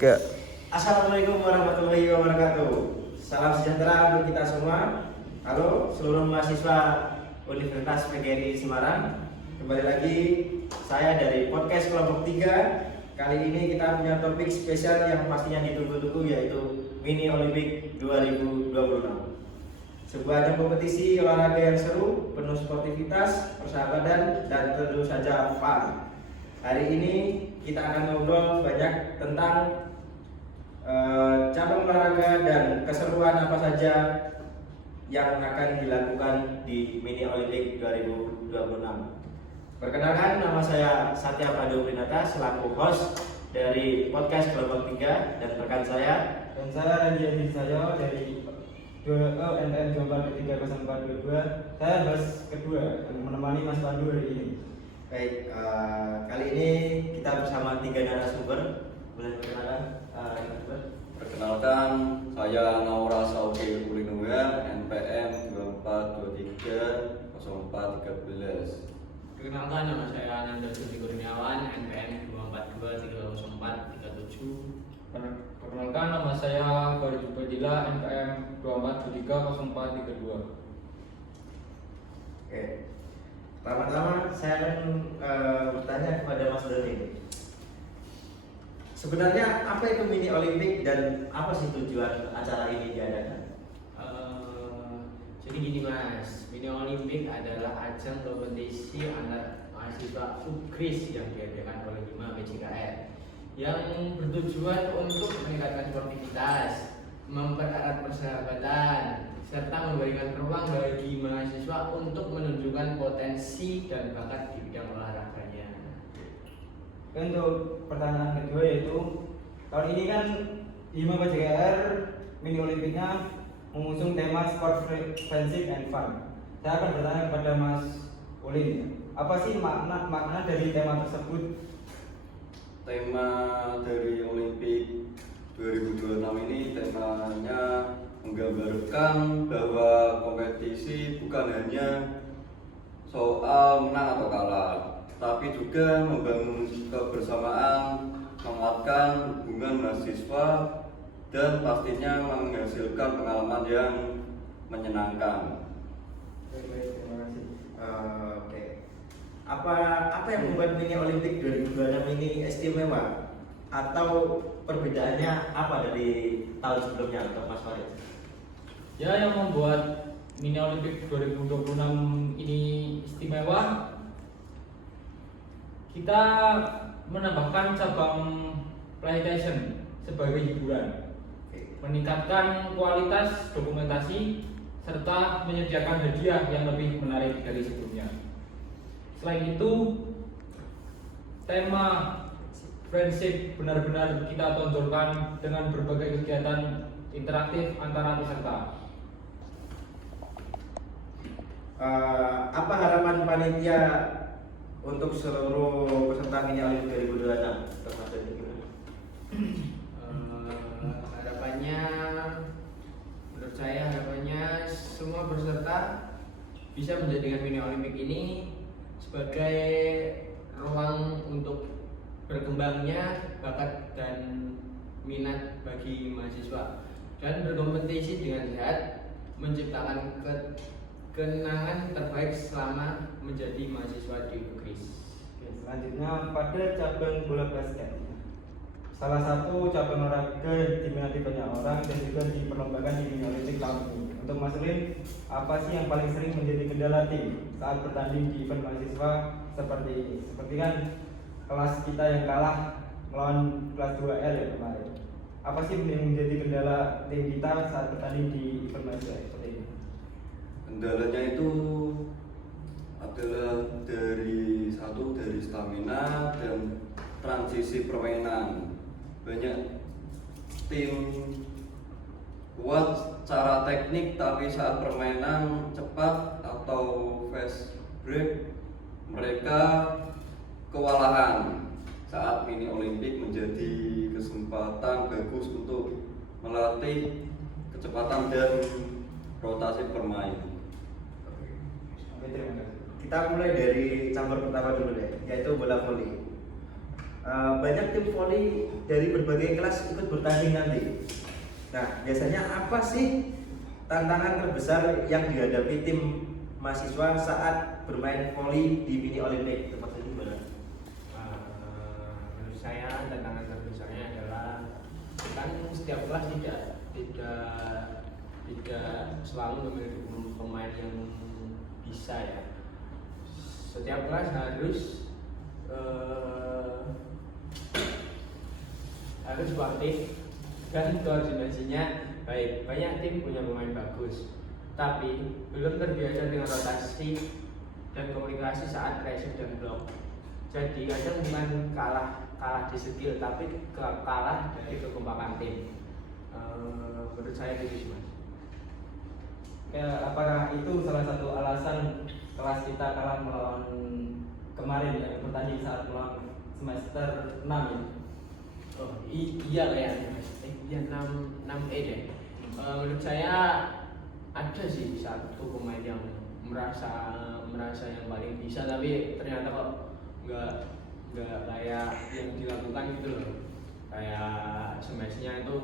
Ke Assalamualaikum warahmatullahi wabarakatuh. Salam sejahtera untuk kita semua. Halo seluruh mahasiswa Universitas PGRI Semarang. Kembali lagi saya dari podcast kelompok 3. Kali ini kita punya topik spesial yang pastinya ditunggu-tunggu, yaitu Mini Olympic 2026. Sebuah ajang kompetisi olahraga yang seru, penuh sportivitas, persahabatan, dan tentu saja fun. Hari ini kita akan ngobrol banyak tentang cabang olahraga dan keseruan apa saja yang akan dilakukan di Mini Olympic 2026. Perkenalkan, nama saya Satya Pandu Prinata selaku host dari podcast kelompok 3, dan rekan saya Dan saya Randy Adi Sayo dari NPM 24.30422. Saya host kedua yang menemani Mas Pandu hari ini. Baik, kali ini kita bersama 3 narasumber. Boleh perkenalkan narasumber? Perkenalkan, saya Naura Sauki Ulinuya, NPM 24230413. Perkenalkan, nama saya Ananda Suti Kurniawan, NPM 242304337. Perkenalkan, nama saya Farid Ubadillah, NPM 24230432. Oke. Pertama-tama saya akan bertanya kepada Mas Doni. Sebenarnya apa itu Mini Olympic dan apa sih tujuan acara ini diadakan? Jadi gini Mas, Mini Olympic adalah ajang kompetisi antar mahasiswa UKRIS yang diadakan oleh 5 PJKR yang bertujuan untuk meningkatkan sportivitas, mempererat persahabatan, serta memberikan ruang bagi mahasiswa untuk menunjukkan potensi dan bakat di bidang olahraganya. Untuk pertanyaan kedua yaitu tahun ini kan 5 PJKR Mini Olimpiknya mengusung tema sport friendship and fun. Saya akan bertanya kepada Mas Ulin, apa sih makna dari tema tersebut? Tema dari Olimpik 2026 ini temanya menggambarkan bahwa kompetisi bukan hanya soal menang atau kalah, tapi juga membangun kebersamaan, menguatkan hubungan mahasiswa, dan pastinya menghasilkan pengalaman yang menyenangkan. Baik, terima kasih. Oke. Apa yang membuat Mini Olympic 2026 ini istimewa? Atau perbedaannya apa dari tahun sebelumnya untuk Mas Farid? Ya, yang membuat Mini Olympic 2026 ini istimewa, kita menambahkan cabang PlayStation sebagai hiburan, meningkatkan kualitas dokumentasi, serta menyediakan hadiah yang lebih menarik dari sebelumnya. Selain itu, tema friendship benar-benar kita tonjolkan dengan berbagai kegiatan interaktif antara peserta. Apa harapan panitia untuk seluruh peserta Mini Olympic 2026? Untuk Mas Doni gimana? Harapannya, menurut saya harapannya semua peserta bisa menjadikan Mini Olympic ini sebagai ruang untuk berkembangnya bakat dan minat bagi mahasiswa, dan berkompetisi dengan sehat, menciptakan kenangan terbaik selama menjadi mahasiswa di UKRIS. Selanjutnya pada cabang bola basket, salah satu cabang olahraga yang diminati banyak orang dan juga diperlombakan di Mini Olympic tahun ini. Untuk Mas Ulin, apa sih yang paling sering menjadi kendala tim saat bertanding di event mahasiswa seperti ini? Seperti kan kelas kita yang kalah melawan kelas 2L ya kemarin. Apa sih yang menjadi kendala tim kita saat bertanding di event mahasiswa seperti ini? Kendalanya itu adalah dari stamina dan transisi permainan. Banyak tim kuat secara teknik, tapi saat permainan cepat atau fast break mereka kewalahan. Saat Mini Olympic menjadi kesempatan bagus untuk melatih kecepatan dan rotasi permain. Oke, terima kasih. Kita mulai dari cabang pertama dulu deh, yaitu bola voli. banyak tim voli dari berbagai kelas ikut bertanding nanti. Nah, biasanya apa sih tantangan terbesar yang dihadapi tim mahasiswa saat bermain voli di mini Olimpik tempat itu gimana? Menurut saya tantangan terbesarnya adalah kan setiap kelas tidak selalu memiliki pemain yang bisa ya. Setiap kelas harus sportif dan koordinasinya baik. Banyak tim punya pemain bagus, tapi belum terbiasa dengan rotasi dan komunikasi saat pressure dan block. Jadi kadang bukan kalah di skill, tapi kalah dari kekompakan tim. Menurut saya itu sih, Mas. Ya, apakah itu salah satu alasan kelas kita kalah melawan kemarin yang bertanding saat melawan semester 6 ya? Oh iya kayaknya Mas. Iya 6E deh. Menurut saya ada sih satu pemain yang merasa yang paling bisa, tapi ternyata kok nggak kayak yang dilakukan gitu loh. Kayak smashnya itu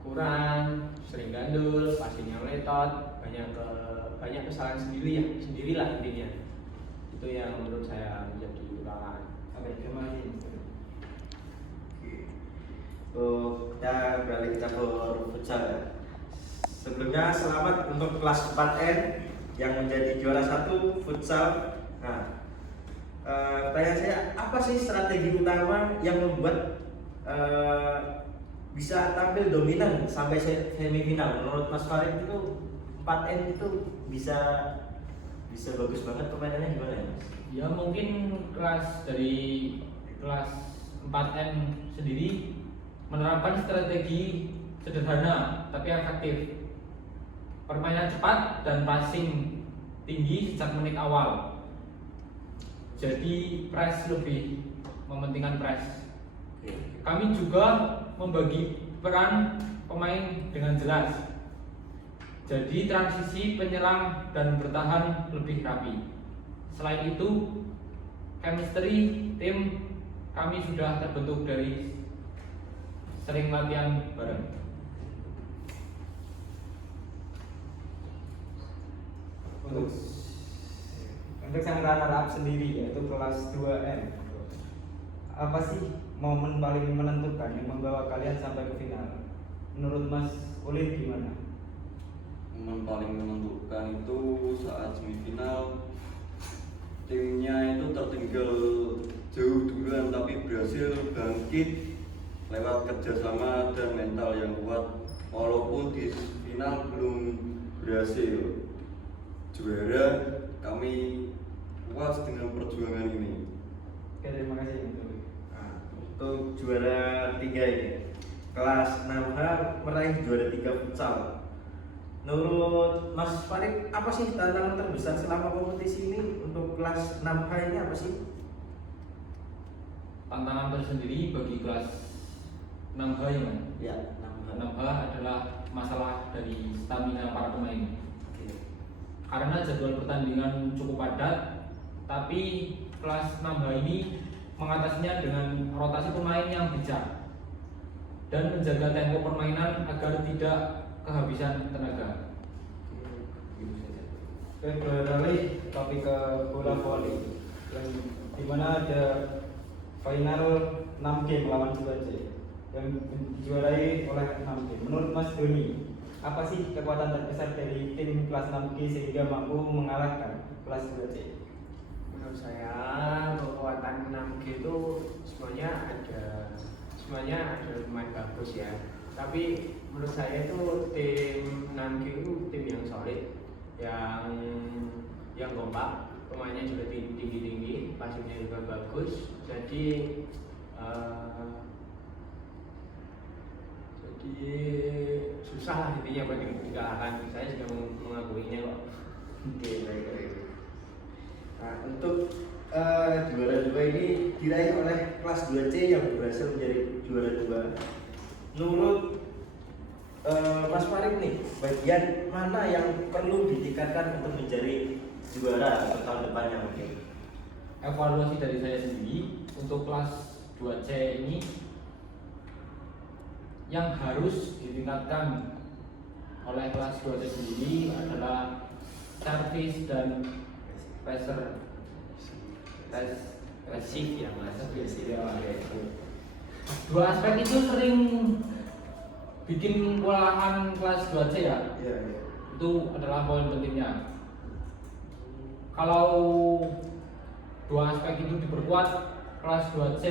kurang, sering gandul, passingnya letot, banyak kesalahan sendirilah intinya. Itu yang menurut saya menjadi kekurangan. Oke, terima kasih. Kita beralih ke cabur futsal ya. Sebelumnya selamat untuk kelas 4N yang menjadi juara 1 futsal. Nah, pertanyaan saya, apa sih strategi utama yang membuat bisa tampil dominan sampai semifinal? Menurut Mas Farid itu 4N itu bisa bagus banget permainannya, gimana ya Mas? Ya mungkin dari kelas 4N sendiri menerapkan strategi sederhana tapi efektif. Permainan cepat dan passing tinggi sejak menit awal. Jadi press lebih mementingkan press. Kami juga membagi peran pemain dengan jelas. Jadi transisi penyerang dan bertahan lebih rapi. Selain itu, chemistry tim kami sudah terbentuk dari sering latihan bareng. Untuk sang runner up sendiri yaitu kelas 2M, apa sih momen paling menentukan yang membawa kalian sampai ke final? Menurut Mas Ulin gimana? Momen paling menentukan itu saat semifinal timnya itu tertinggal jauh duluan tapi berhasil bangkit lewat kerjasama dan mental yang kuat, walaupun di final belum berhasil juara. Kami puas dengan perjuangan ini. Oke, terima kasih Mas Ulin. Nah, untuk juara 3 ini kelas 6H meraih juara 3 futsal. Menurut Mas Farid, apa sih tantangan terbesar selama kompetisi ini untuk kelas 6H ini apa sih? Tantangan tersendiri bagi kelas 6H ya Mas? Ya, 6H. 6H adalah masalah dari stamina para pemain. Oke. Karena jadwal pertandingan cukup padat, tapi kelas 6H ini mengatasinya dengan rotasi pemain yang bijak dan menjaga tempo permainan agar tidak kehabisan tenaga. Oke, beralih topik ke bola voli yang dimana ada final 6 game melawan 2C yang dijuarai oleh 6 game. Menurut Mas Doni, apa sih kekuatan terbesar dari tim kelas 6G sehingga mampu mengalahkan kelas 2C? Menurut saya kekuatan 6G itu semuanya ada pemain bagus ya. Tapi menurut saya itu tim 6G itu tim yang solid, yang kompak, pemainnya juga tinggi, passingnya juga bagus. Jadi susah lah intinya buat dikalahkan. Saya juga mengakuinya kok. Oke, baik. Nah, untuk juara 2 ini diraih oleh kelas 2C yang berhasil menjadi juara 2. Menurut Mas Farid nih, bagian mana yang perlu ditingkatkan untuk menjadi juara untuk tahun depannya mungkin? Evaluasi dari saya sendiri untuk kelas 2C ini yang harus ditingkatkan oleh kelas 2C sendiri adalah service dan Resif ya mas. Dua aspek itu sering bikin kewalahan kelas 2C ya. Iya, iya. Itu adalah poin pentingnya. Kalau dua aspek itu diperkuat, kelas 2C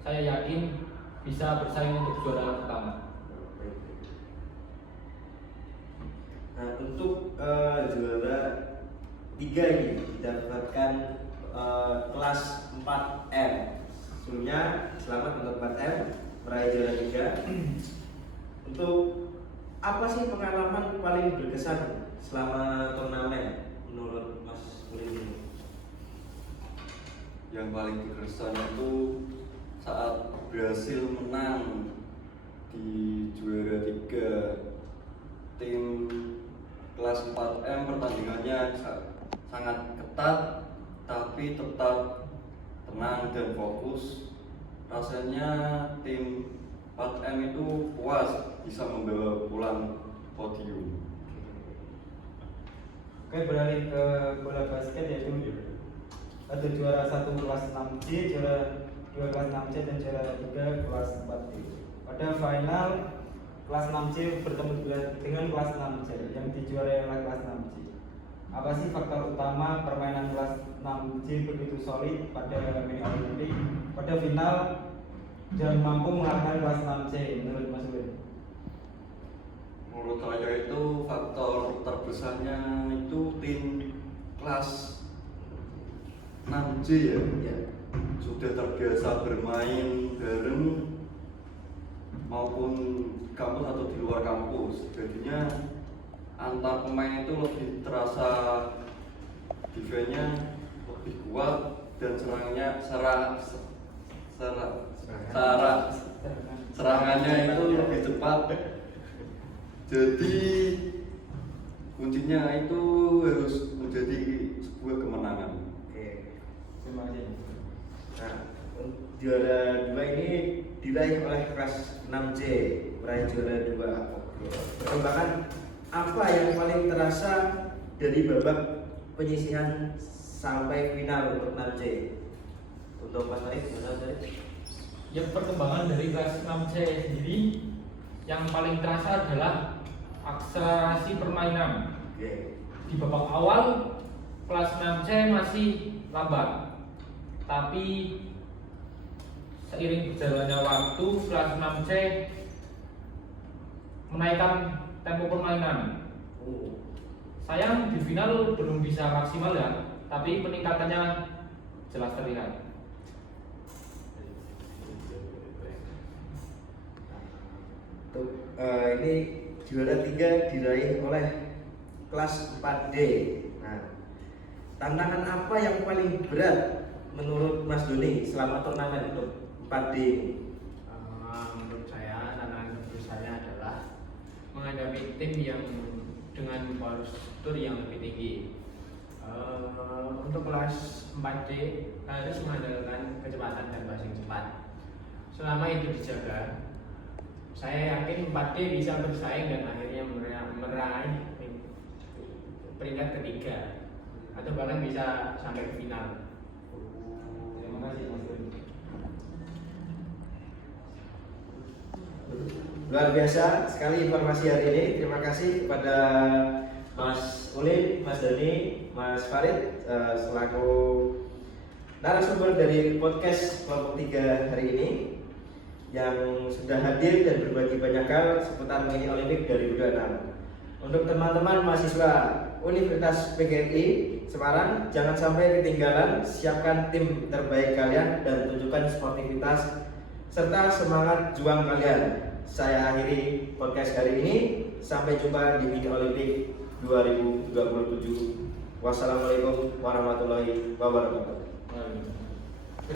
saya yakin bisa bersaing untuk juara pertama. Nah, untuk juara 3 ini didapatkan kelas 4M. Sebelumnya selamat untuk 4M meraih juara 3. Untuk apa sih pengalaman paling berkesan selama turnamen menurut Mas Ulin ini? Yang paling berkesan itu saat berhasil menang di juara 3 tim kelas 4M. Pertandingannya sangat ketat tapi tetap tenang dan fokus. Rasanya tim 4M itu puas bisa membawa pulang podium. Oke, beralih ke bola basket, yaitu ada juara 1 kelas 6C, juara 2 kelas 6C, dan juara 3 kelas 4D. Pada final kelas 6C bertemu dengan kelas 6C yang dijuarai oleh kelas 6C. Apa sih faktor utama permainan kelas 6C begitu solid pada mini Olimpik pada final dan mampu mengalahkan kelas 6C menurut Mas Ulin? Menurut saya itu faktor terbesarnya itu tim kelas 6C ya. Ya. Sudah terbiasa bermain bareng maupun kampus atau di luar kampus, jadinya antar pemain itu lebih terasa defense-nya lebih kuat dan serangannya itu lebih cepat. Jadi kuncinya itu harus menjadi sebuah kemenangan. Oke. Terima kasih. Nah, juara 2 ini diraih oleh kelas 6C meraih juara 2. Oke. Perkembangan apa yang paling terasa dari babak penyisihan sampai final untuk 6C? Untuk Mas Arif, Mas Arif? Yang perkembangan dari kelas 6C sendiri yang paling terasa adalah akselerasi permainan. Oke. Di babak awal kelas 6C masih lambat, tapi seiring berjalannya waktu kelas 6C menaikkan tempo permainan. Sayang di final belum bisa maksimal ya, tapi peningkatannya jelas terlihat. Ini juara 3 diraih oleh kelas 4D. Nah, tantangan apa yang paling berat menurut Mas Doni selama turnamen untuk 4D ini? Menurut saya tantangan terbesarnya adalah menghadapi tim yang dengan power struktur yang lebih tinggi. Untuk kelas 4D harus mengandalkan kecepatan dan passing cepat. Selama itu dijaga, saya yakin 4D bisa bersaing dan akhirnya meraih peringkat ketiga atau bahkan bisa sampai ke final. Terima kasih Mas Ulin. Luar biasa sekali informasi hari ini. Terima kasih kepada Mas Ulin, Mas Doni, Mas Farid selaku narasumber dari podcast kelompok 3 hari ini yang sudah hadir dan berbagi banyak hal seputar mini Olimpik 2026. Untuk teman-teman mahasiswa Universitas PGRI Semarang, jangan sampai ketinggalan, siapkan tim terbaik kalian dan tunjukkan sportivitas serta semangat juang kalian. Saya akhiri podcast hari ini. Sampai jumpa di mini Olimpik 2027. Wassalamualaikum warahmatullahi wabarakatuh.